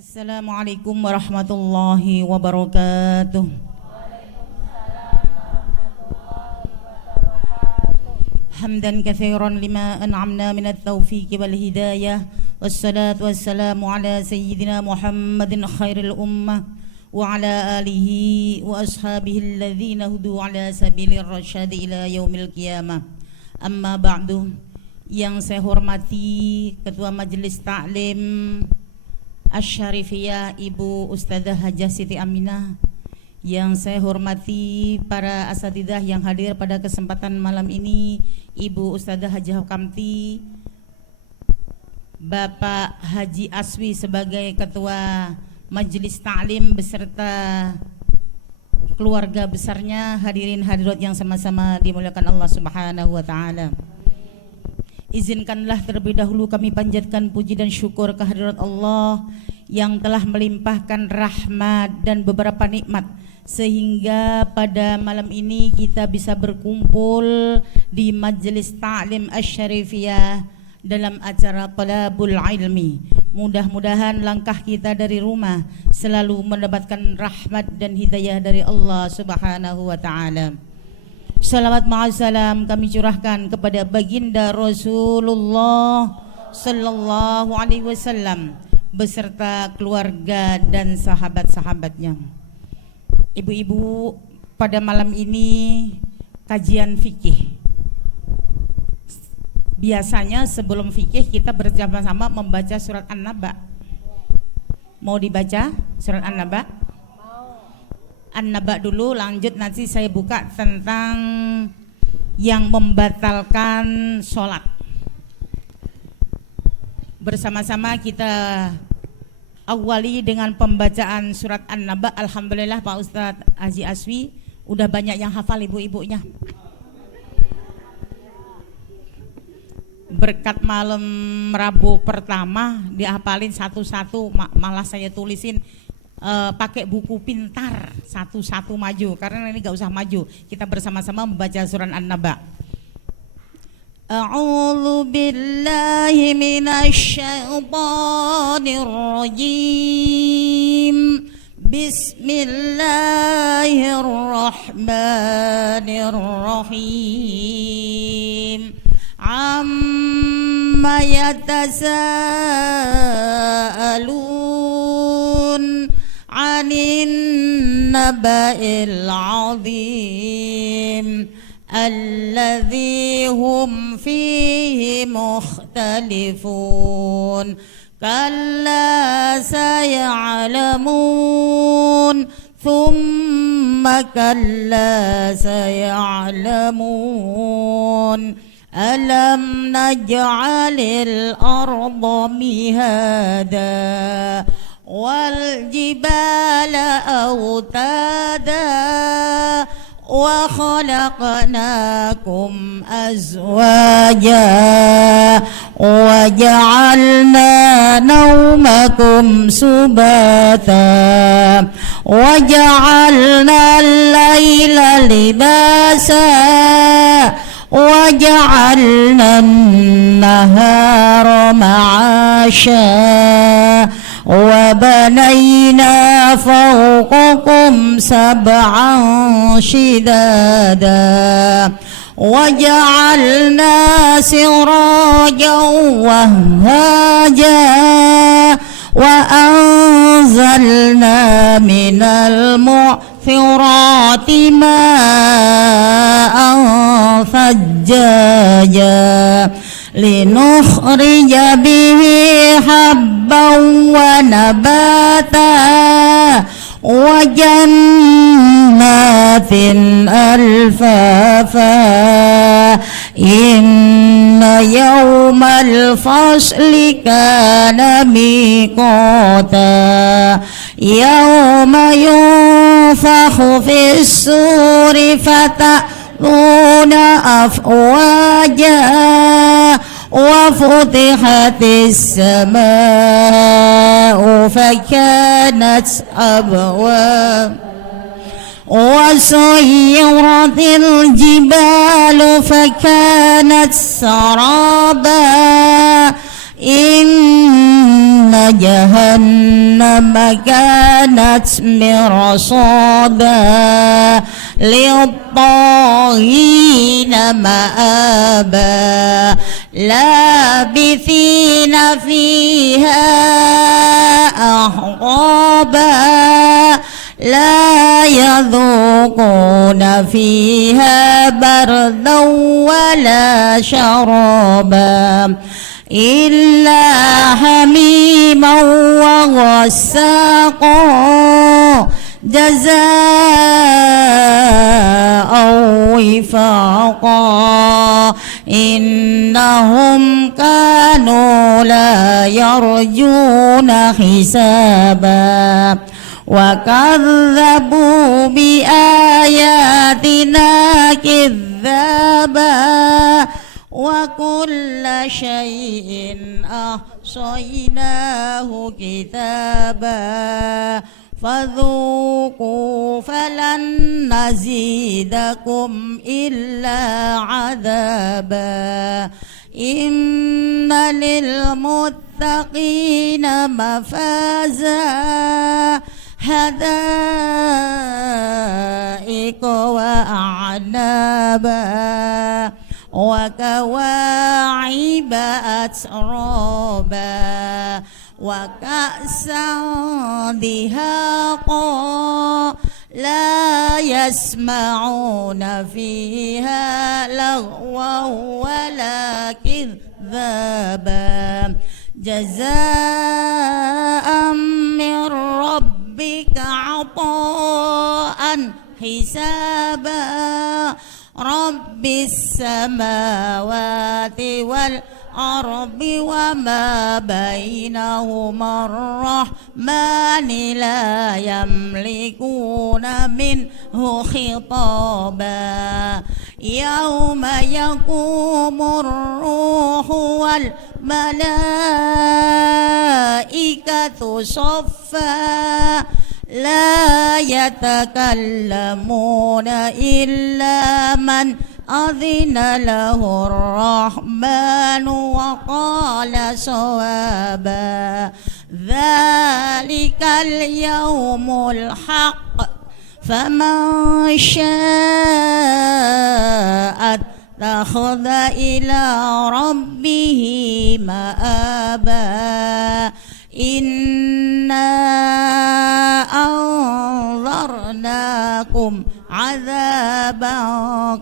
Assalamualaikum warahmatullahi wabarakatuh. Hamdan katsiran lima an'amna minat taufiqi wal hidayah. Wassalatu wassalamu ala sayyidina Muhammadin khairil ummah wa ala alihi wa ashabihi alladhina hudu ala sabilir rasyad ila yaumil qiyamah. Amma ba'du. Yang saya hormati Ketua Majelis Ta'lim Asy-Syarifiyah Ibu Ustadzah Hajah Siti Aminah, yang saya hormati para asatidzah yang hadir pada kesempatan malam ini, Ibu Ustadzah Hajah Kamti, Bapak Haji Aswi sebagai Ketua Majelis Ta'lim beserta keluarga besarnya, hadirin hadirat yang sama-sama dimuliakan Allah Subhanahu wa taala. Izinkanlah terlebih dahulu kami panjatkan puji dan syukur kehadirat Allah yang telah melimpahkan rahmat dan beberapa nikmat sehingga pada malam ini kita bisa berkumpul di Majelis Ta'lim Asy-Syarifiyah dalam acara Thalabul Ilmi. Mudah-mudahan langkah kita dari rumah selalu mendapatkan rahmat dan hidayah dari Allah Subhanahu wa taala. Salawat ma'asalam kami curahkan kepada baginda Rasulullah sallallahu alaihi wasallam beserta keluarga dan sahabat-sahabatnya. Ibu-ibu, pada malam ini kajian fikih. Biasanya sebelum fikih kita bersama-sama membaca surat An-Naba. Mau dibaca surat An-Naba? An-Naba dulu, lanjut nanti saya buka tentang yang membatalkan sholat. Bersama-sama kita awali dengan pembacaan surat An-Naba. Alhamdulillah Pak Ustadz Haji Aswi udah banyak yang hafal ibu-ibunya. Berkat malam Rabu pertama dihafalin satu-satu, malah saya tulisin pakai buku pintar satu-satu maju, karena ini gak usah maju, kita bersama-sama membaca surat An-Naba. A'udzu billahi minasy syaithanir rajim. Bismillahirrahmanirrahim. Amma yatasaalun 'anil naba'il 'azim alladzi hum fihi mukhtalifun. Kalla saya'lamun thumma kalla saya'lamun. Alam naj'alil arda mihada wal jibala autada wa khalaqnakum azwaja wa ja'alna naumakum subata wa ja'alna al-laila libasa wa ja'alna an-nahara ma'asha wa banayna fawqakum sab'an shidada wa ja'alna sirajan wahhaja wa anzalna minal mu'thirati ma'an thajjaja linukhrija bihi habban wa nabata wa jannatin ألفافا إن يوم الفصل كان ميقاتا يوم ينفخ في الصور فتأتون أفواجا وفتحت السماء فكانت أبوابا وسيرت الجبال فكانت سرابا إن جهنم كانت مرصادا للطاغين مآبا لابثين فيها أحقابا لا يذوقون فيها بردا ولا شرابا إلا حميما وغساقا جزاء وفاقا إنهم كانوا لا يرجون حسابا وكذبوا بآياتنا كذابا وكل شيء أحصيناه كتابا فذوقوا فلن نزيدكم إلا عذابا إن للمتقين مفازا حدائق وأعنابا وكواعب أترابا وكأسا دهاقا لا يسمعون فيها لغوا ولا كذابا جزاء من ربك عطاء حسابا رب السماوات والأرض وما بينهما الرحمن لا يملكون منه خطابا يوم يقوم الروح والملائكة صفا لا يتكلمون إلا من أذن له الرحمن وقال صوابا ذلك اليوم الحق فمن شاء اتخذ إلى ربه مآبا إنا أنذرناكم عذابا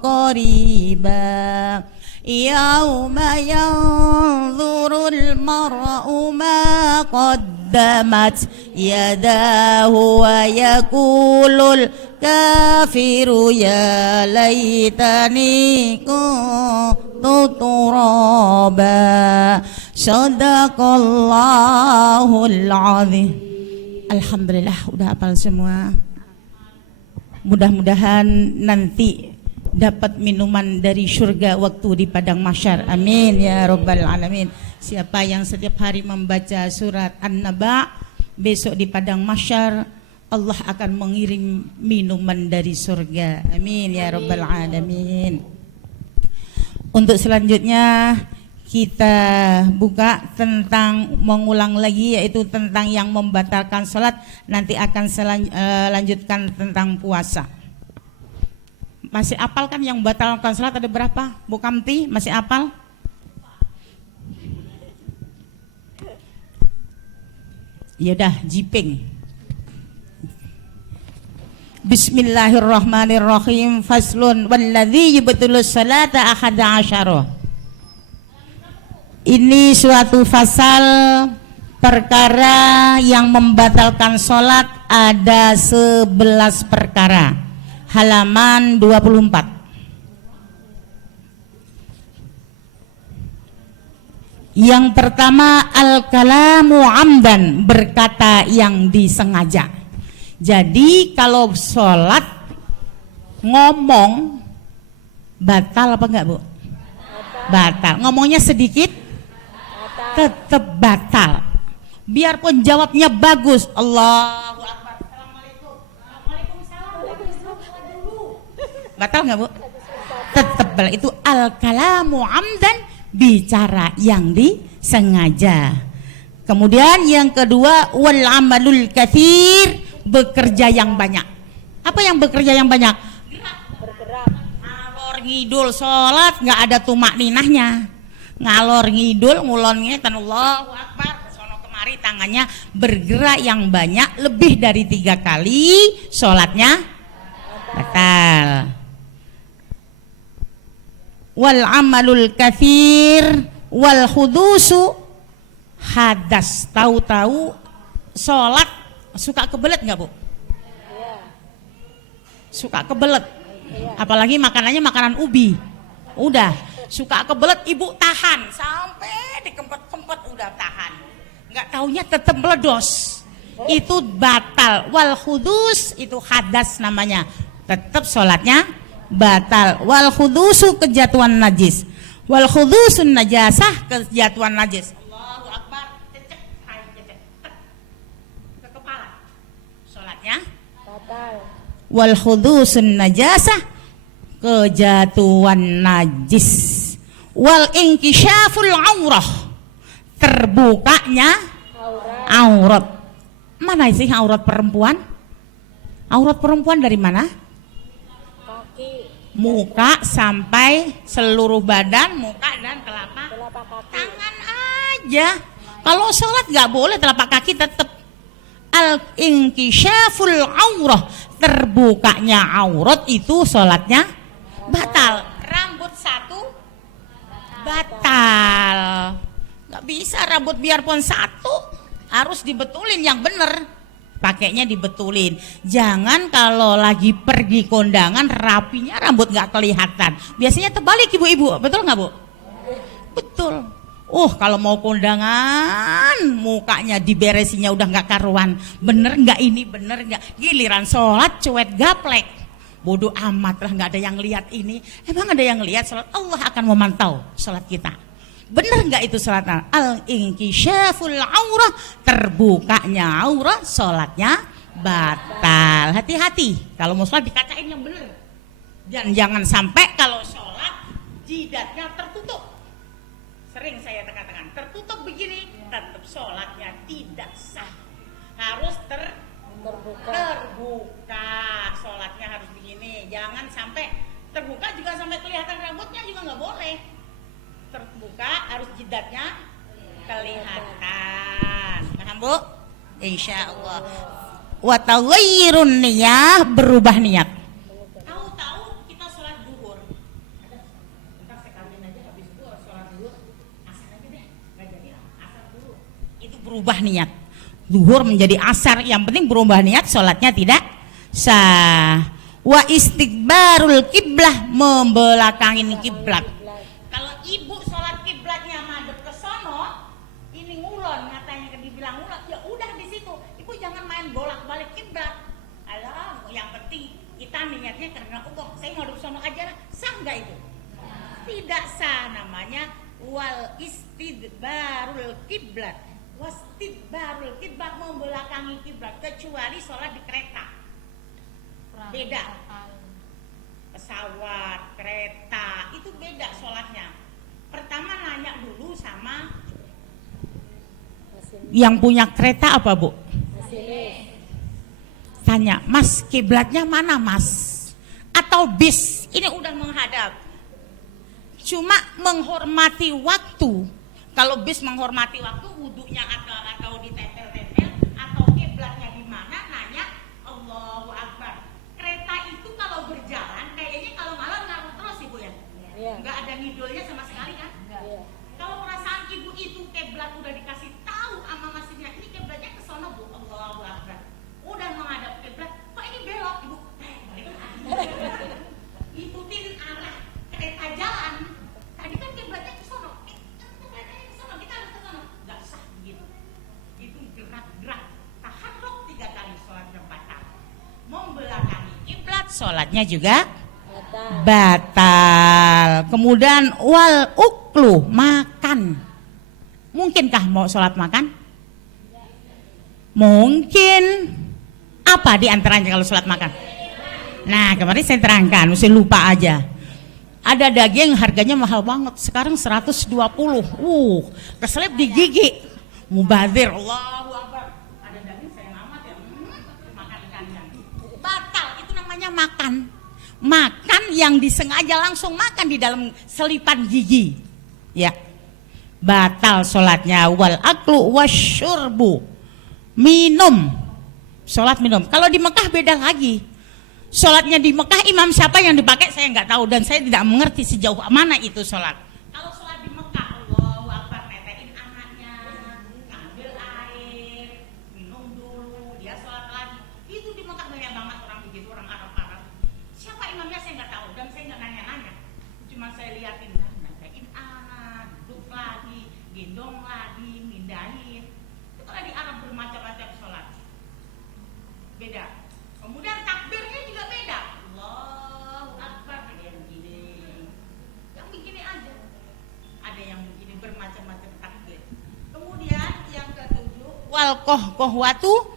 قريبا يوم ينظر المرء ما قدمت يداه ويقول الكافر يا ليتني كنت ترابا Sadaqallahul azim. Alhamdulillah udah hafal semua. Mudah-mudahan nanti dapat minuman dari surga waktu di padang mahsyar. Amin ya rabbal alamin. Siapa yang setiap hari membaca surat An-Naba, besok di padang mahsyar Allah akan mengirim minuman dari surga. Amin ya rabbal alamin. Untuk selanjutnya kita buka tentang mengulang lagi, yaitu tentang yang membatalkan sholat. Nanti akan lanjutkan tentang puasa. Masih apal kan yang membatalkan sholat ada berapa? Bu Kamti masih apal? Yaudah, jiping. Bismillahirrahmanirrahim. Faslun walladzi yubtilus salata ahada asyara. Ini suatu fasal perkara yang membatalkan sholat ada 11 perkara. halaman 24. Yang pertama, al-kalamu amdan, berkata yang disengaja. Jadi kalau sholat ngomong batal apa enggak, Bu? Batal. Ngomongnya sedikit tetap batal. Biarpun jawabnya bagus, Allahu Akbar, Assalamualaikum, Waalaikumsalam, batal nggak, Bu? Tetap batal. Itu al-kalamu amdan, bicara yang disengaja. Kemudian yang kedua, wal amalul katsir, bekerja yang banyak. Apa yang bekerja yang banyak? Bergerak. Ngalor ngidul sholat nggak ada tumak ninahnya. Ngalor ngidul ngulon ngetan, Allahu Akbar, sono kemari tangannya bergerak yang banyak lebih dari 3 kali, sholatnya batal. Wal amalul katsir wal khudusu hadas, tahu-tahu sholat suka kebelet nggak, Bu? Suka kebelet, apalagi makanannya makanan ubi, udah suka kebelet, ibu tahan sampai dikempet-kempet, udah tahan, nggak taunya tetap meledos, itu batal. Wal khudus itu hadas namanya, tetap sholatnya batal. Wal khudusu kejatuhan najis, wal khudusun najasah, kejatuhan najis. Allahu Akbar, cecek, ke kepala, sholatnya batal. Wal khudusun najasah, kejatuhan najis. Wal inkishaful aurah, terbukanya aurat. Mana sih aurat perempuan? Aurat perempuan dari mana? Muka sampai seluruh badan, muka dan telapak tangan aja. Kalau sholat nggak boleh telapak kaki tetap. Al inkishaful aurah, terbukanya aurat, itu sholatnya batal. Rambut satu batal, nggak bisa rambut biarpun satu, harus dibetulin yang bener, pakainya dibetulin. Jangan kalau lagi pergi kondangan rapinya rambut nggak kelihatan, biasanya terbalik ibu-ibu, betul nggak, Bu? Betul. Kalau mau kondangan mukanya diberesinya udah nggak karuan, bener nggak ini, bener nggak, giliran sholat cuek gaplek, bodoh amat lah, nggak ada yang lihat ini. Emang ada yang lihat sholat? Allah akan memantau sholat kita. Bener nggak itu sholatnya? Al inkishaful aurah, terbukanya aurat, sholatnya batal. Hati-hati kalau mau sholat dikacain yang bener, dan jangan sampai kalau sholat jidatnya tertutup. Sering saya tekan-tekan, tertutup begini tetap sholatnya tidak sah, harus terbuka. Sholatnya harus begini, jangan sampai terbuka juga sampai kelihatan rambutnya juga nggak boleh. Terbuka harus jidatnya kelihatan. Paham, Bu? Insya Allah. Wa taghayyurun niyah, berubah niat. Tahu-tahu kita sholat duhur, bentar sekalian aja habis itu sholat duhur, asar aja deh, nggak jadi asar dulu. Itu berubah niat. Duhur menjadi asar, yang penting berubah niat, sholatnya tidak sah. Wa istiqbarul kiblah, membelakangin kiblat. Kalau ibu sholat kiblatnya madep ke sono, ini ngulon, katanya dibilang ngulon, ya udah di situ. Ibu jangan main bolak-balik kiblat. Alah, yang penting kita niatnya karena Allah, saya mau ke sono aja lah. Sah nggak itu? Tidak sah, namanya wal istidbarul kiblat. Wastidbarul kiblat, membelakangi kiblat, kecuali sholat di kereta. Beda. Pesawat, kereta, itu beda sholatnya. Pertama nanya dulu sama yang punya kereta, apa, Bu? Tanya, Mas, kiblatnya mana, Mas? Atau bis, ini udah menghadap. Cuma menghormati waktu. Kalau bis menghormati waktu, wudunya atau ditempel-tempel, atau kiblatnya di mana, nanya Allahu Akbar. Kereta itu kalau berjalan kayaknya kalau malam ngaruh terus, Ibu ya? Nggak ada ngidolnya sama sekali kan? Kalau perasaan ibu itu kiblat udah dikasih tahu sama mesinnya, ini kiblatnya ke sono, Bu, Allahu Akbar. Udah menghadap kiblat, kok ini belok, Ibu? Balik lagi. sholatnya juga batal. Kemudian wal uklu, makan. Mungkinkah mau sholat makan? Mungkin. Apa di antaranya kalau sholat makan? Nah, kemarin saya terangkan, mesti lupa aja. Ada daging harganya mahal banget, sekarang 120. Keselip di gigi. Mubazir, Allahu Akbar. Ada daging saya amat ya. Makan ikannya. Batal, itu namanya makan. Makan yang disengaja langsung makan di dalam selipan gigi. Ya. Batal sholatnya. Wal aklu wasyurbu. Minum. Sholat minum. Kalau di Mekah beda lagi. Sholatnya di Mekah imam siapa yang dipakai saya nggak tahu dan saya tidak mengerti sejauh mana itu sholat. Kalau sholat di Mekah, Allahu Akbar, netein anaknya, ngambil air, minum dulu, dia sholat lagi. Itu di Mekah banyak banget orang begitu, orang Arab. Siapa imamnya saya nggak tahu dan saya nggak nanya-nanya. Cuma saya liatin, netein anak, duduk lagi, gendong lagi, mindahin. Itu kalau di Arab bermacam-macam sholat. Beda. Kemudian takbirnya juga beda. Allahu Akbar, ada yang begini. Yang begini aja. Ada yang begini, bermacam-macam takbir. Kemudian yang ketujuh, wal kohwatu,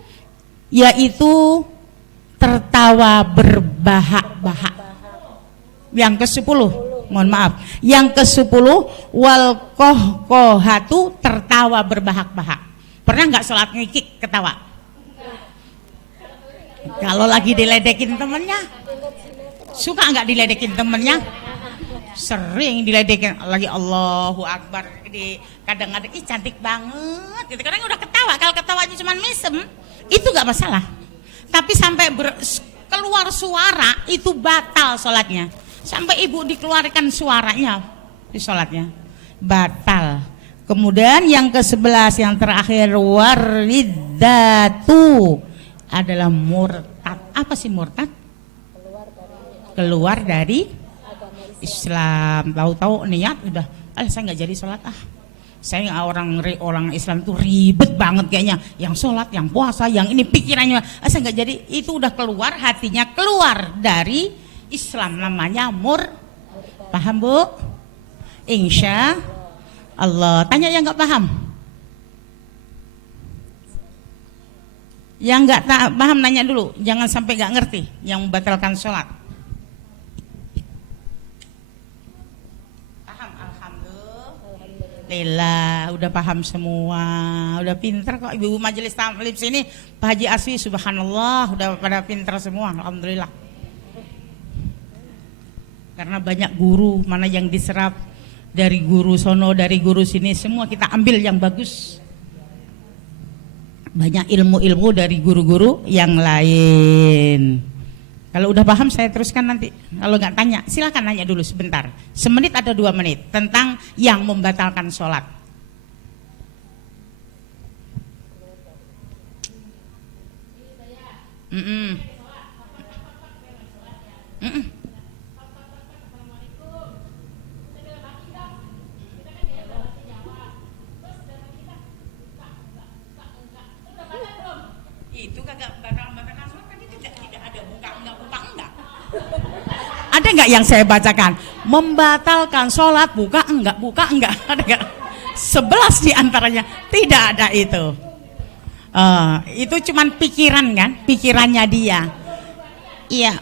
yaitu tertawa berbahak-bahak. Yang ke-10, mohon maaf. Yang ke-10, wal kohwatu, tertawa berbahak-bahak. Pernah nggak sholat ngikik ketawa? Kalau lagi diledekin temennya, suka nggak diledekin temennya? Sering diledekin lagi, Allahu Akbar. Kadang-kadang cantik banget gitu. Kadang udah ketawa, kalau ketawanya cuma mesem itu nggak masalah. Tapi sampai keluar suara itu batal sholatnya. Sampai ibu dikeluarkan suaranya di sholatnya batal. Kemudian yang ke-11 yang terakhir, waridatu, adalah murtad. Apa sih murtad? Keluar dari Islam. Tahu-tahu niat udah, saya nggak jadi sholat Saya orang Islam tuh ribet banget kayaknya. Yang sholat, yang puasa, yang ini pikirannya. Saya nggak jadi. Itu udah keluar, hatinya keluar dari Islam. Namanya paham Bu? Insya Allah. Tanya yang nggak paham. Yang nggak paham nanya dulu, jangan sampai nggak ngerti yang membatalkan sholat. Paham? Alhamdulillah, udah paham semua, udah pinter kok ibu majelis taklim sini, Pak Haji Asfi, subhanallah, udah pada pinter semua, alhamdulillah. Karena banyak guru, mana yang diserap dari guru sono, dari guru sini, semua kita ambil yang bagus. Banyak ilmu-ilmu dari guru-guru yang lain. Kalau udah paham saya teruskan nanti. Kalau nggak tanya, silakan nanya dulu sebentar. Semenit atau 2 menit tentang yang membatalkan sholat. Itu kagak batalkan sholat, kan tidak ada buka enggak. Ada nggak yang saya bacakan? Membatalkan sholat buka enggak? Ada nggak? 11 diantaranya tidak ada itu. Itu cuman pikiran kan? Pikirannya dia. Iya,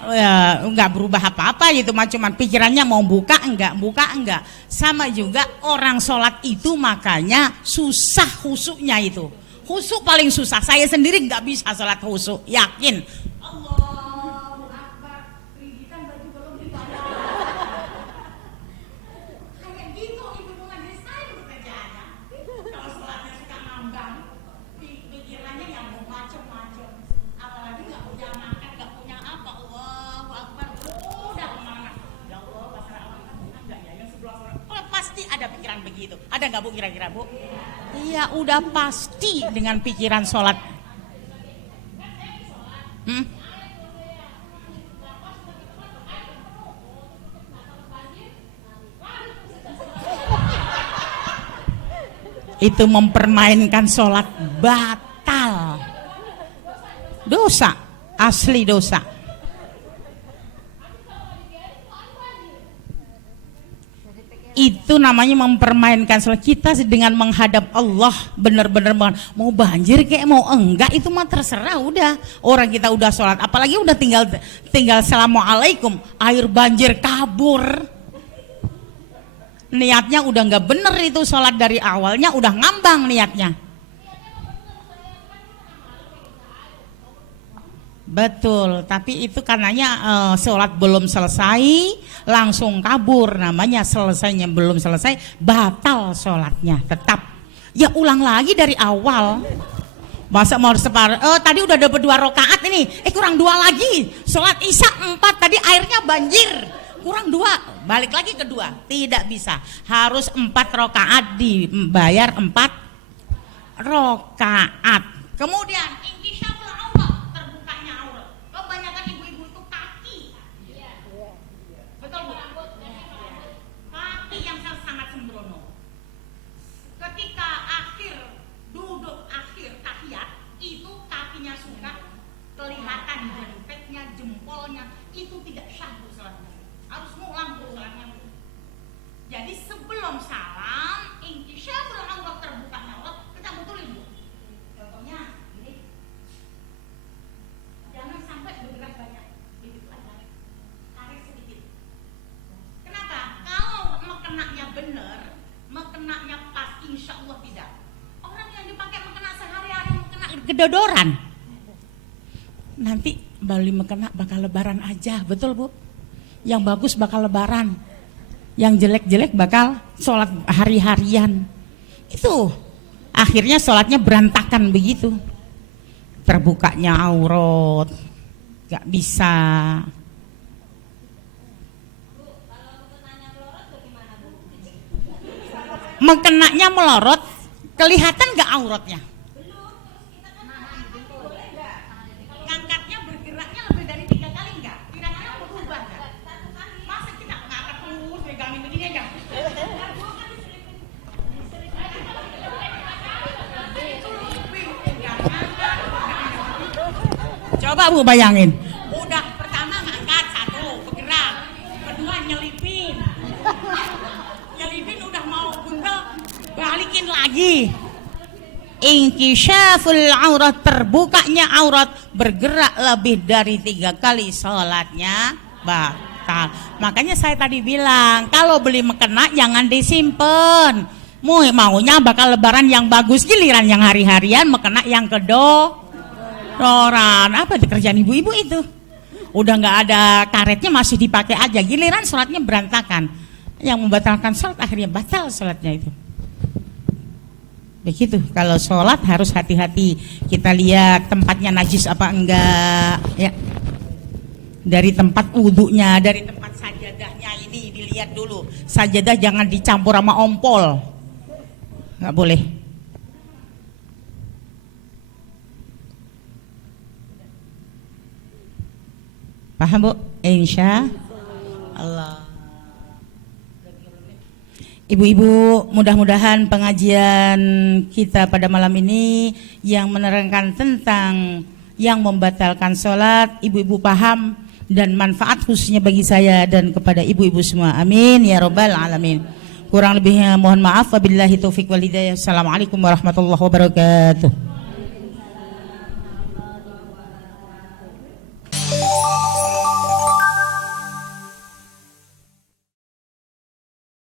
enggak berubah apa-apa itu, cuman pikirannya mau buka enggak. Sama juga orang sholat itu makanya susah khusuknya itu. Khusuk paling susah. Saya sendiri nggak bisa sholat khusuk, yakin. Allahu Akbar, rigitan baju belum dipakai. Kayak gitu ibu majelis saya kerjaannya. Kalau sholatnya suka ngambang, pikirannya yang mau macem-macem. Apalagi nggak punya makan, nggak punya apa. Allahu Akbar, udah kemana? Ya Allah, pasrah Allah enggak ya? Yang sebelah orang. Oh, pasti ada pikiran begitu. Ada nggak Bu kira-kira Bu? Iya, udah pasti dengan pikiran sholat. Itu mempermainkan sholat, batal. Dosa, asli dosa. Itu namanya mempermainkan sholat. Kita dengan menghadap Allah benar-benar mau banjir kayak mau enggak itu mah terserah, udah. Orang kita udah sholat, apalagi udah tinggal assalamualaikum, air banjir kabur. Niatnya udah nggak bener itu, sholat dari awalnya udah ngambang niatnya. Betul, tapi itu karenanya sholat belum selesai langsung kabur, namanya selesainya belum selesai, batal sholatnya tetap. Ya ulang lagi dari awal. Masa mau tadi udah dapat 2 rakaat ini, kurang 2 lagi. Sholat isya 4, tadi airnya banjir, kurang 2, balik lagi ke 2. Tidak bisa, harus 4 rakaat, dibayar 4 rakaat. Kemudian jadi sebelum salam, inkisyaful aurat, terbukanya aurat, kita betulin Bu. Contohnya ini, jangan sampai bergerak banyak, begitu aja, tarik sedikit. Kenapa? Kalau mekenaknya benar, mekenaknya pas, insya Allah tidak. Orang yang dipakai mekena sehari-hari, mekena kedodoran, nanti balik mekena bakal lebaran aja, betul Bu? Yang bagus bakal lebaran, yang jelek-jelek bakal sholat hari-harian. Itu akhirnya sholatnya berantakan begitu, terbukanya aurat, gak bisa. Mekenanya melorot, kelihatan gak auratnya? Ngangkatnya bergeraknya lebih dari 3 kali enggak? Kira-kira berubah enggak? Masa kita ngangkat terus, megangin begini aja? Coba Bu bayangin, udah pertama ngangkat 1, bergerak, kedua nyelipin udah mau bundel, balikin lagi. Inkisyaful aurat, terbukanya aurat, bergerak lebih dari 3 kali, sholatnya batal. Makanya saya tadi bilang, kalau beli mekena jangan disimpan. Maunya bakal lebaran yang bagus, giliran yang hari-harian mekena yang kedodoran. Apa itu kerjaan ibu-ibu itu? Udah nggak ada karetnya masih dipakai aja, giliran sholatnya berantakan. Yang membatalkan sholat akhirnya batal sholatnya itu. Begitu, kalau sholat harus hati-hati. Kita lihat tempatnya najis apa enggak ya. Dari tempat wudhunya, dari tempat sajadahnya ini dilihat dulu. Sajadah jangan dicampur sama ompol, nggak boleh. Paham Bu? Insya Allah. Ibu-ibu, mudah-mudahan pengajian kita pada malam ini yang menerangkan tentang yang membatalkan sholat, ibu-ibu paham dan manfaat khususnya bagi saya dan kepada ibu-ibu semua. Amin ya robbal alamin. Kurang lebihnya mohon maaf. Wabillahi taufiq wal hidayah. Assalamualaikum warahmatullahi wabarakatuh.